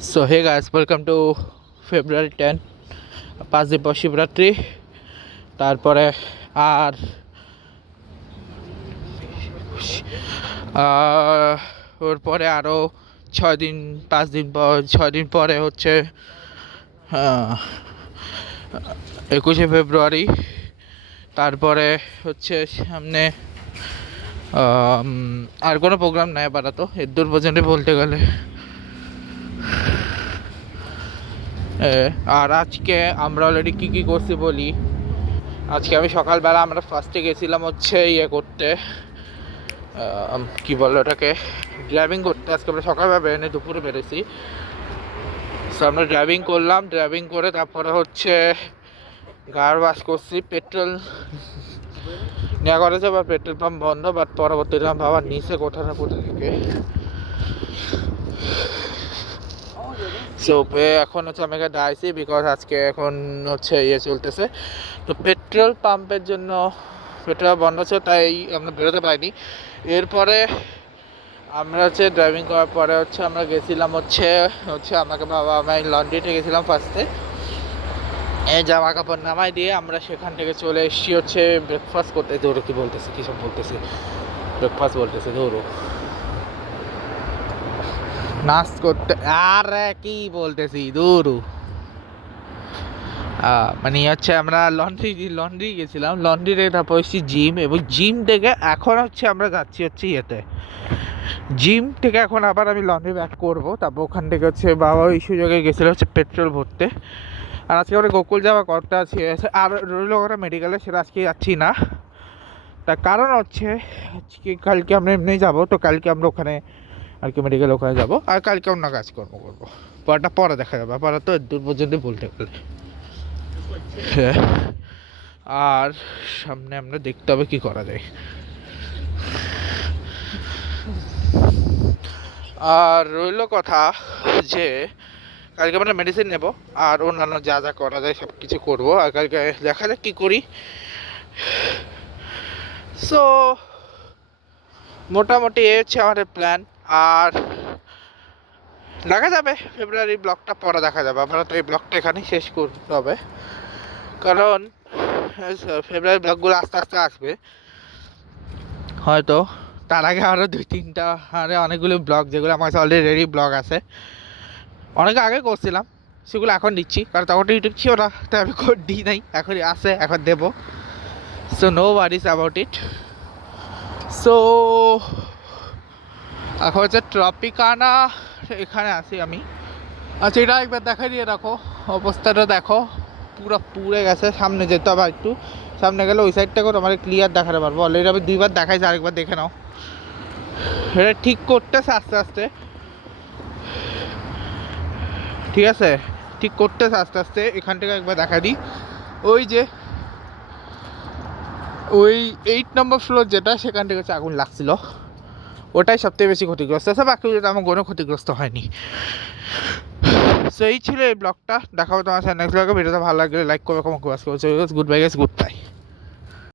So hey guys, welcome to February 10, 5 দিন পর শিবরাত্রি। তারপরে আর ওর পরে আরও 6 দিন 5 দিন পর 6 দিন পরে হচ্ছে 21শে ফেব্রুয়ারি। তারপরে হচ্ছে সামনে আর কোনো প্রোগ্রাম নেই আপাতত এর দূর পর্যন্ত বলতে গেলে। আর আজকে আমরা অলরেডি কী করছি বলি। আজকে আমি সকালবেলা আমরা ফার্স্টে গেছিলাম হচ্ছে করতে, কী বলো ওটাকে, ড্রাইভিং করতে। আজকে আমরা সকালবেলা বেরোনি, দুপুরে বেরোছি। সো আমরা ড্রাইভিং করলাম, ড্রাইভিং করে তারপরে হচ্ছে গাড়ি ওয়াশ করছি। পেট্রোল নেওয়া করেছে, বা পেট্রোল পাম্প বন্ধ, বাট পরবর্তীতে বাবা নিচে কোথাও না কোথা থেকে। সো এখন হচ্ছে আমি এখানে দাঁড়াইছি বিকজ আজকে এখন হচ্ছে চলতেছে। তো পেট্রোল পাম্পের জন্য পেট্রোল বন্ধ ছিল, তাই আমরা বেরোতে পারিনি। এরপরে আমরা হচ্ছে ড্রাইভিং করার পরে হচ্ছে আমরা গেছিলাম হচ্ছে আমাকে বাবা আমি লন্ড্রিতে গেছিলাম ফার্স্টে। এই জামা কাপড় নামাই দিয়ে আমরা সেখান থেকে চলে এসেছি হচ্ছে ব্রেকফাস্ট করতে। ধরো কী বলতেছি, কী সব বলতেছি, ব্রেকফাস্ট বলতেছে, ধরো নাস্তা করতে। আর কি বলতেছি দূরু, মানে হচ্ছে আমরা লন্ড্রি গেছিলাম। লন্ড্রি থেকে তারপর এসেছি জিম, এবং জিম থেকে এখন হচ্ছে আমরা যাচ্ছি হচ্ছে জিম থেকে এখন আবার আমি লন্ড্রি ব্যাক করবো। তারপর ওখান থেকে হচ্ছে বাবা ওই সুযোগে গেছিলো হচ্ছে পেট্রোল ভরতে। আর আজকে আমরা গোকুল যাওয়া কথা আছে, আর রইল ওরা মেডিকেলে, সেটা আজকে যাচ্ছি না। তার কারণ হচ্ছে আজকে কালকে আমরা এমনি যাবো, তো কালকে আমরা ওখানে আর কি মেডিকেল ওখানে যাবো, আর কালকে অন্য কাজকর্ম করবো। পরটা পরে দেখা যাবে, পরে তো দূর পর্যন্ত বলতে গেলে। আর সামনে আমরা দেখতে হবে কি করা যায়। আর রইল কথা যে কালকে আমরা মেডিসিন নেব, আর অন্যান্য যা যা করা যায় সব কিছু করবো। আর কালকে দেখা যাক কী করি। সো মোটামুটি এই হচ্ছে আমাদের প্ল্যান। আর দেখা যাবে ফেব্রুয়ারি ব্লগটা পরে দেখা যাবে। আমরা তো এই ব্লগটা এখানেই শেষ করতে হবে, কারণ ফেব্রুয়ারি ব্লগগুলো আস্তে আস্তে আসবে হয়তো। তার আগে আরও 2-3টা অনেকগুলো ব্লগ যেগুলো আমার কাছে অলরেডি রেডি ব্লগ আছে, অনেক আগে করছিলাম, সেগুলো এখন দিচ্ছি, কারণ তখন ইউটিউব ছিল না, তাই আমি দিই নাই। এখন আসে, এখন দেবো। So no worries about it. So এখন হচ্ছে ট্রপিকানা, এখানে আছি আমি। আচ্ছা, এটা একবার দেখা দিয়ে রাখো, অবস্থাটা দেখো, পুরো পুড়ে গেছে। সামনে যেতে হবে, একটু সামনে গেলে ওই সাইডটাকে তোমার ক্লিয়ার দেখাতে পারবো। অলরেডি আমি 2বার দেখাইছি, আরেকবার দেখে নাও। এটা ঠিক করতেছে আস্তে আস্তে, ঠিক আছে, ঠিক করতেছে আস্তে আস্তে। এখান থেকে একবার দেখা দিই, ওই যে ওই 8 নম্বর ফ্লোর যেটা, সেখান থেকে হচ্ছে আগুন লাগছিল, ওটাই সবথেকে বেশি ক্ষতিগ্রস্ত আছে। বাকি আমার কোনো ক্ষতিগ্রস্ত হয়নি। সো এই ছিল এই ব্লগটা। দেখাবো তোমার সাথে নেক্সট ব্লগে। ভিডিওটা ভালো লাগলে লাইক করবে, কমেন্ট করবে। Good bye guys, good bye.